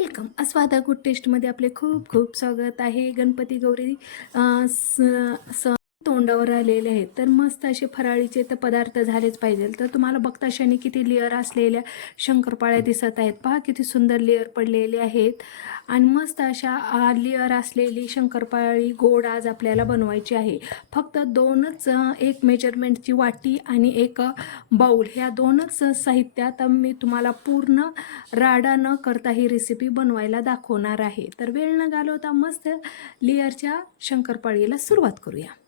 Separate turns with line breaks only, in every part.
Welcome. अस्वादा good टेस्टमध्ये आपले खूप खूप स्वागत आहे गणपती गौरी स- स तोंडावर आलेले आहेत. तर मस्त असे फराळीचे तर पदार्थ झालेच पाहिजे. तर तुम्हाला बघता क्षणी किती लेअर असलेल्या शंकरपाळ्या दिसत आहेत. पहा किती सुंदर लेअर पडलेले आहेत. आणि मस्त अशा लेअर असलेली शंकरपाळी गोड आज आपल्याला बनवायची आहे. फक्त दोनच एक मेजरमेंटची वाटी आणि एक बाऊल ह्या दोनच साहित्यात मी तुम्हाला पूर्ण राडा न करता ही रेसिपी बनवायला दाखवणार आहे. तर वेळ न घालवता मस्त लेअरच्या शंकरपाळीला सुरुवात करूया.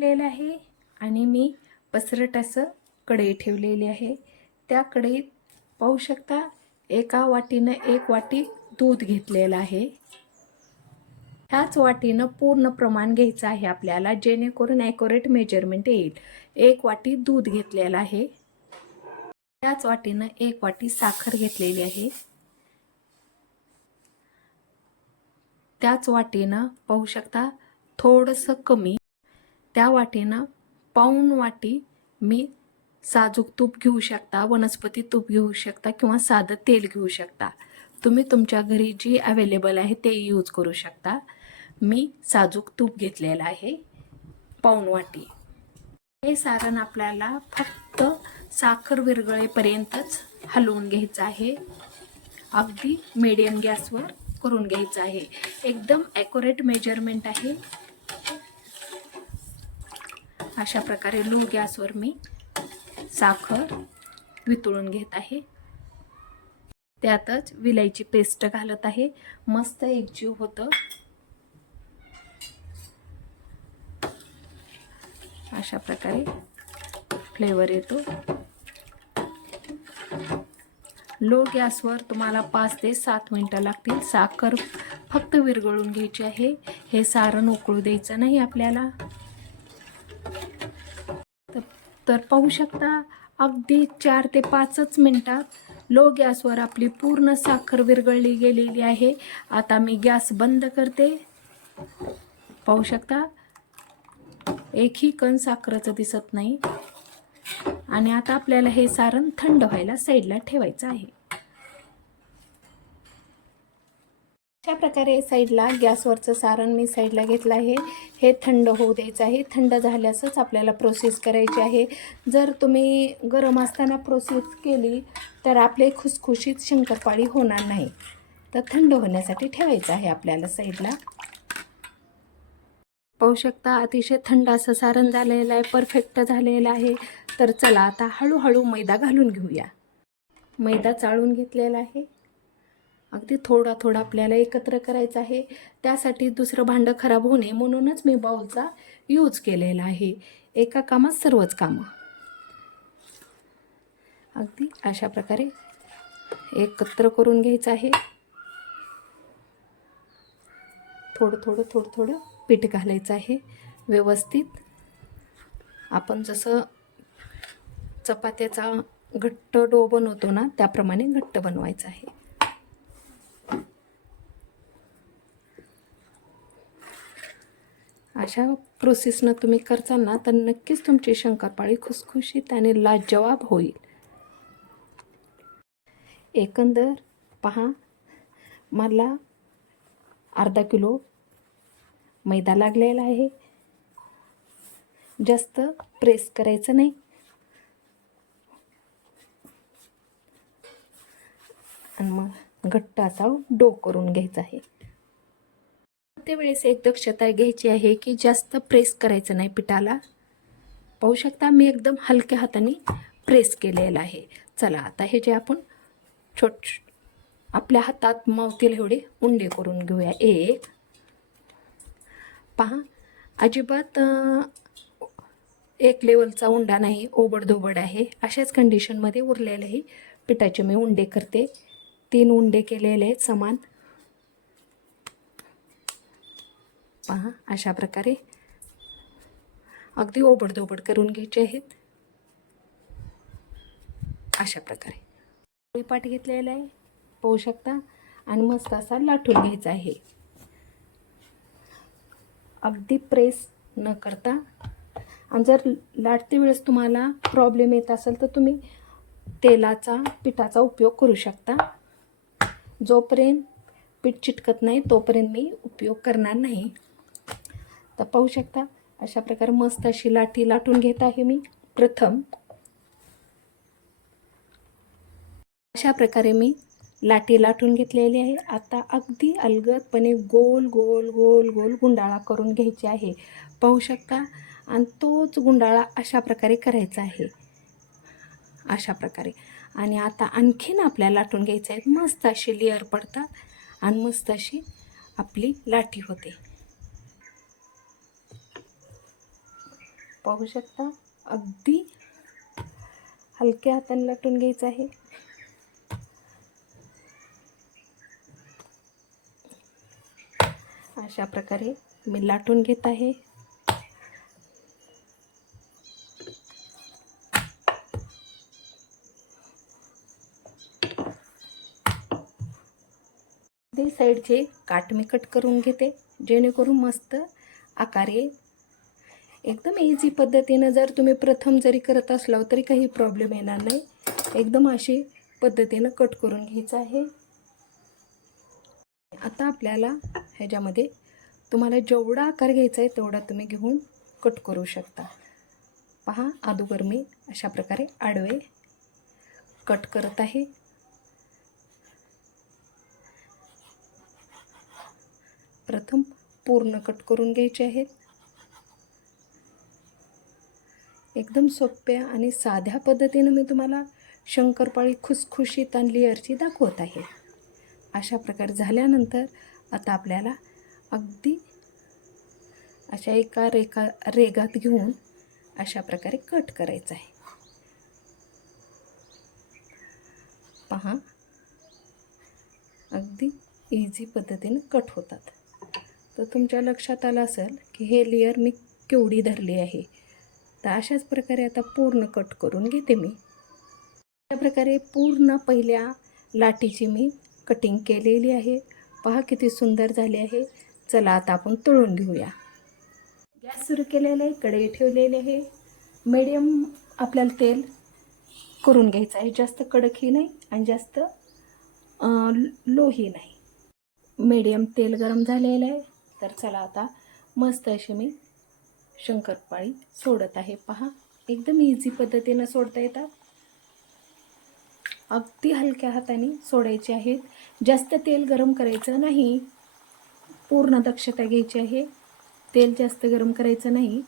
ठेवलेलं आहे आणि मी पसरट असं कढई ठेवलेली आहे. त्या कढईत पाहू शकता एका वाटीनं एक वाटी दूध घेतलेलं आहे. ह्याच वाटीनं पूर्ण प्रमाण घ्यायचं आहे आपल्याला जेणेकरून ॲक्युरेट मेजरमेंट येईल. एक वाटी दूध घेतलेलं आहे. त्याच वाटीनं एक वाटी साखर घेतलेली आहे. त्याच वाटीनं पाहू शकता थोडंसं कमी त्या वाटेनं पाऊण वाटी मी साजूक तूप घेऊ शकता वनस्पती तूप घेऊ शकता किंवा साधं तेल घेऊ शकता. तुम्ही तुमच्या घरी जी अवेलेबल आहे ते यूज करू शकता. मी साजूक तूप घेतलेलं आहे पाऊण वाटी. हे सारण आपल्याला फक्त साखर विरगळेपर्यंतच हलवून घ्यायचं आहे. अगदी मीडियम गॅसवर करून घ्यायचं आहे. एकदम ॲक्युरेट मेजरमेंट आहे. अशा प्रकारे लो गॅसवर मी साखर वितळून घेत आहे. त्यातच विलायची पेस्ट घालत आहे. मस्त एकजीव होतं. अशा प्रकारे फ्लेवर येतो. लो गॅसवर तुम्हाला पाच ते सात मिनटं लागतील. साखर फक्त विरघळून घ्यायची आहे. हे सारण उकळू द्यायचं नाही आपल्याला. तर- पाहू शकता अगदी चार ते पाचच मिनटात लो गॅसवर आपली पूर्ण साखर विरघळली गेलेली आहे. आता मी गॅस बंद करते. पाहू शकता एकही कण साखरेचं दिसत नाही. आणि आता आपल्याला हे सारण थंड व्हायला साईडला ठेवायचं आहे. अशा प्रकारे साईडला गॅसवरचं सारण मी साईडला घेतलं आहे. हे थंड होऊ द्यायचं आहे. थंड झाल्यासच आपल्याला प्रोसेस करायची आहे. जर तुम्ही गरम असताना प्रोसेस केली तर आपले खुसखुशीत शंकरपाळी होणार नाही. तर थंड होण्यासाठी ठेवायचं आहे आपल्याला साईडला. पाहू शकता अतिशय थंड असं सारण झालेलं आहे. परफेक्ट झालेलं आहे. तर चला आता हळूहळू मैदा घालून घेऊया. मैदा चाळून घेतलेला आहे. अगदी थोडा थोडा आपल्याला एकत्र करायचा आहे. त्यासाठी दुसरं भांडं खराब होऊ नये म्हणूनच मी बाऊलचा यूज केलेला आहे. एका कामात सर्वच कामं. अगदी अशा प्रकारे एकत्र करून घ्यायचं आहे. थोडं थोडं थोडं थोडं पीठ घालायचं आहे. व्यवस्थित आपण जसं चपात्याचा घट्ट डो बनवतो ना त्याप्रमाणे घट्ट बनवायचं आहे. अशा प्रोसेसनं तुम्ही करचाल ना तर नक्कीच तुमची शंकरपाळी खुसखुशीत आणि लाजवाब होईल. एकंदर पहा मला अर्धा किलो मैदा लागलेला आहे. जास्त प्रेस करायचं नाही. आणि मग घट्ट असा डो करून घ्यायचा आहे. त्यावेळेस एक दक्षता घ्यायची आहे की जास्त प्रेस करायचं नाही पिठाला? पाहू शकता मी एकदम हलक्या हाताने प्रेस केलेलं आहे. चला आता हे जे आपण छोट आपल्या हातात मावतील एवढे उंडे करून घेऊया. एक. पहा अजिबात एक लेवलचा उंडा नाही ओबडधोबड आहे. अशाच कंडिशनमध्ये उरलेलेही पिठाचे मी उंडे करते. तीन उंडे केलेले आहेत समान. पहा अशा प्रकारे. अगदी ओबडधोबड करून घ्यायचे आहेत. अशा प्रकारे. पोळीपाट घेतलेला आहे पाहू शकता. आणि मस्त असा लाटून घ्यायचा आहे. अगदी प्रेस न करता. आणि जर लाटते वेळेस तुम्हाला प्रॉब्लेम येत असेल तर तुम्ही तेलाचा पिठाचा उपयोग करू शकता. जोपर्यंत पीठ चिटकत नाही तोपर्यंत मी उपयोग करणार नाही. तर पाहू शकता अशा प्रकारे मस्त अशी लाटी लाटून घेत आहे मी. प्रथम अशा प्रकारे मी लाटी लाटून घेतलेली आहे. आता अगदी अलगदपणे गोल गोल गोल गोल गुंडाळा करून घ्यायची आहे. पाहू शकता आणि तोच गुंडाळा अशा प्रकारे करायचा आहे. अशा प्रकारे. आणि आता आणखीन आपल्याला लाटून घ्यायचं आहे मस्त अशी लेअर पडतात आणि मस्त अशी आपली लाटी होते. पाहू शकता. अगदी हलक्या हाताने लाटून घ्यायचं आहे. अशा प्रकारे मी लाटून घेत आहे. साईडचे काट मी कट करून घेते. जेणेकरून मस्त आकार येईल एकदम इझी पद्धतीनं जर तुम्ही प्रथम जरी करत असलो तरी काही प्रॉब्लेम येणार नाही. एकदम अशी पद्धतीनं कट करून घ्यायचं आहे. आता आपल्याला ह्याच्यामध्ये तुम्हाला जेवढा आकार घ्यायचा आहे तेवढा तुम्ही घेऊन कट करू शकता. पहा अगोदर मी अशा प्रकारे आडवे कट करत आहे. प्रथम पूर्ण कट करून घ्यायचे आहेत. एकदम सोप्या आणि साध्या पद्धतीनं मी तुम्हाला शंकरपाळी खुसखुशीत आणि लेअरची दाखवत आहे. अशा प्रकारे झाल्यानंतर आता आपल्याला अगदी अशा एका रेखा रेगात घेऊन अशा प्रकारे कट करायचं आहे. पहा. अगदी इझी पद्धतीनं कट होतात. तर तुमच्या लक्षात आलं असेल की हे लेअर मी केवढी धरली आहे? तर अशाच प्रकारे आता पूर्ण कट करून घेते मी. अशा प्रकारे पूर्ण पहिल्या लाटीची मी कटिंग केलेली आहे. पहा किती सुंदर झाली आहे. चला आता आपण तळून घेऊया. गॅस सुरू केलेला आहे. कढई ठेवलेली आहे. मीडियम आपल्याला तेल करून घ्यायचं आहे. जास्त कडकही नाही आणि जास्त लोही नाही. मीडियम तेल गरम झालेलं आहे. तर चला आता मस्त अशी मी शंकरपाळी सोडत आहे. पहा एकदम इझी पद्धतीनं सोडता येतात. अगदी हलक्या हाताने सोडायचे आहेत. जास्त तेल गरम करायचं नाही. पूर्ण दक्षता घ्यायची आहे. तेल जास्त गरम करायचं नाही.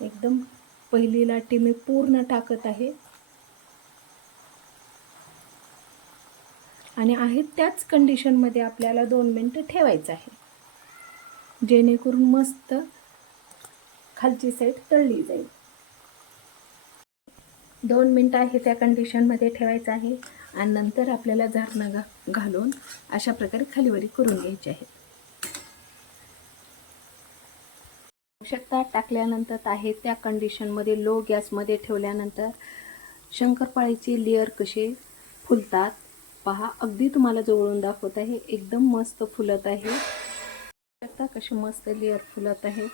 एकदम पहिली लाटी मी पूर्ण टाकत आहे. आणि आहे त्याच कंडिशनमध्ये आपल्याला दोन मिनटं ठेवायचं आहे. जेणेकरून मस्त खालची साईड तळली जाईल. दोन मिनटं आहे त्या कंडिशनमध्ये ठेवायचं आहे आणि नंतर आपल्याला झारणं घा घालून अशा प्रकारे खालीवरी करून घ्यायचे आहे. शकता टाकल्यानंतर आहे त्या कंडिशनमध्ये लो गॅसमध्ये ठेवल्यानंतर शंकरपाळीची लेअर कसे फुलतात पहा. अगदी तुम्हाला जवळून दाखवत आहे. एकदम मस्त फुलत आहे. शकता मस्त लेअर फुलत आहे.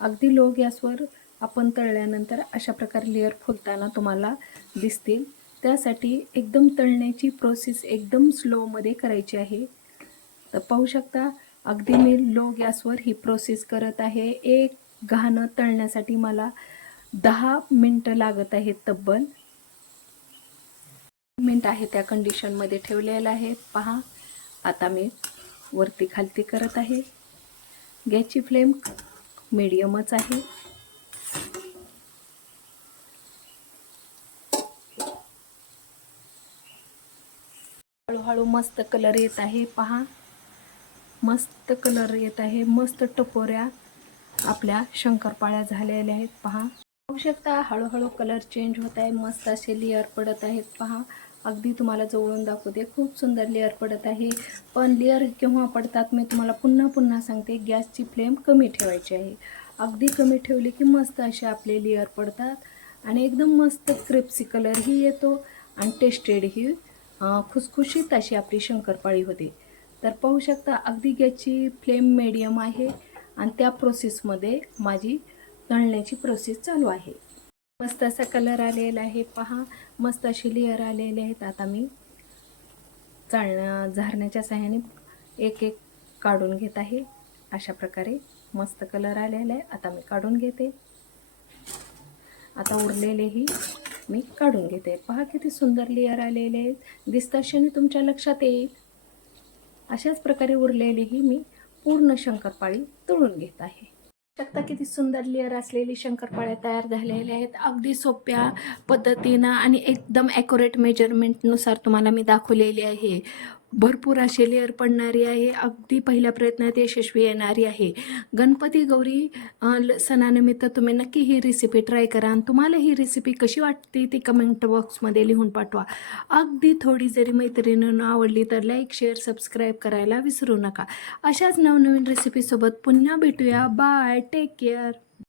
अगदी लो गॅसवर आपण तळल्यानंतर अशा प्रकारे लेअर फुलताना तुम्हाला दिसतील. त्यासाठी एकदम तळण्याची प्रोसेस एकदम स्लोमध्ये करायची आहे. तर पाहू शकता अगदी मी लो गॅसवर ही प्रोसेस करत आहे. एक घाणं तळण्यासाठी मला दहा मिनटं लागत आहेत तब्बल. मिनट आहे त्या कंडिशनमध्ये ठेवलेलं आहे. पहा आता मी वरती खालती करत आहे. गॅसची फ्लेम. मीडियमच आहे. हळूहळू मस्त कलर येत आहे पहा. मस्त कलर येत आहे मस्त टपोऱ्या आपल्या शंकरपाळ्या झालेल्या आहेत पहा. पाहू शकता हळूहळू कलर चेंज होत आहे मस्त असे लेअर पडत आहेत पहा. अगदी तुम्हाला जवळून दाखवते. खूप सुंदर लेअर पडत आहे. पण लेअर केव्हा पडतात मी तुम्हाला पुन्हा पुन्हा सांगते. गॅसची फ्लेम कमी ठेवायची आहे. अगदी कमी ठेवली की मस्त असे आपले लेअर पडतात. आणि एकदम मस्त क्रिप्सी कलरही येतो. आणि टेस्टेडही खुसखुशीत अशी आपली शंकरपाळी होते. तर पाहू शकता अगदी गॅसची फ्लेम मिडियम आहे. आणि त्या प्रोसेसमध्ये माझी तळण्याची प्रोसेस चालू आहे. मस्त असा कलर आलेला आहे. पहा मस्त अशी लेअर आलेले आहेत. आता मी चालण्या झारण्याच्या साह्याने एक एक काढून घेत आहे. अशा प्रकारे मस्त कलर आलेला आहे. आता मी काढून घेते. आता उरलेलेही मी काढून घेते. पहा किती सुंदर लेअर आलेले आहेत. दिसताक्षणी तुमच्या लक्षात येईल. अशाच प्रकारे उरलेलीही मी पूर्ण शंकरपाळी तळून घेत आहे. शकता किती सुंदर लेअर असलेली शंकरपाळ्या तयार झालेल्या आहेत. अगदी सोप्या पद्धतीनं आणि एकदम ॲक्युरेट मेजरमेंटनुसार तुम्हाला मी दाखवलेली आहे. भरपूर असे लेअर पडणारी आहे. अगदी पहिल्या प्रयत्नात यशस्वी येणारी आहे. गणपती गौरी ल- सणानिमित्त तुम्ही नक्की ही रेसिपी ट्राय करा आणि तुम्हाला ही रेसिपी कशी वाटते ती कमेंट बॉक्समध्ये लिहून पाठवा. अगदी थोडी जरी मैत्रिणीनं आवडली तर लाईक शेअर सबस्क्राईब करायला विसरू नका. अशाच नवनवीन रेसिपीसोबत पुन्हा भेटूया. Bye take care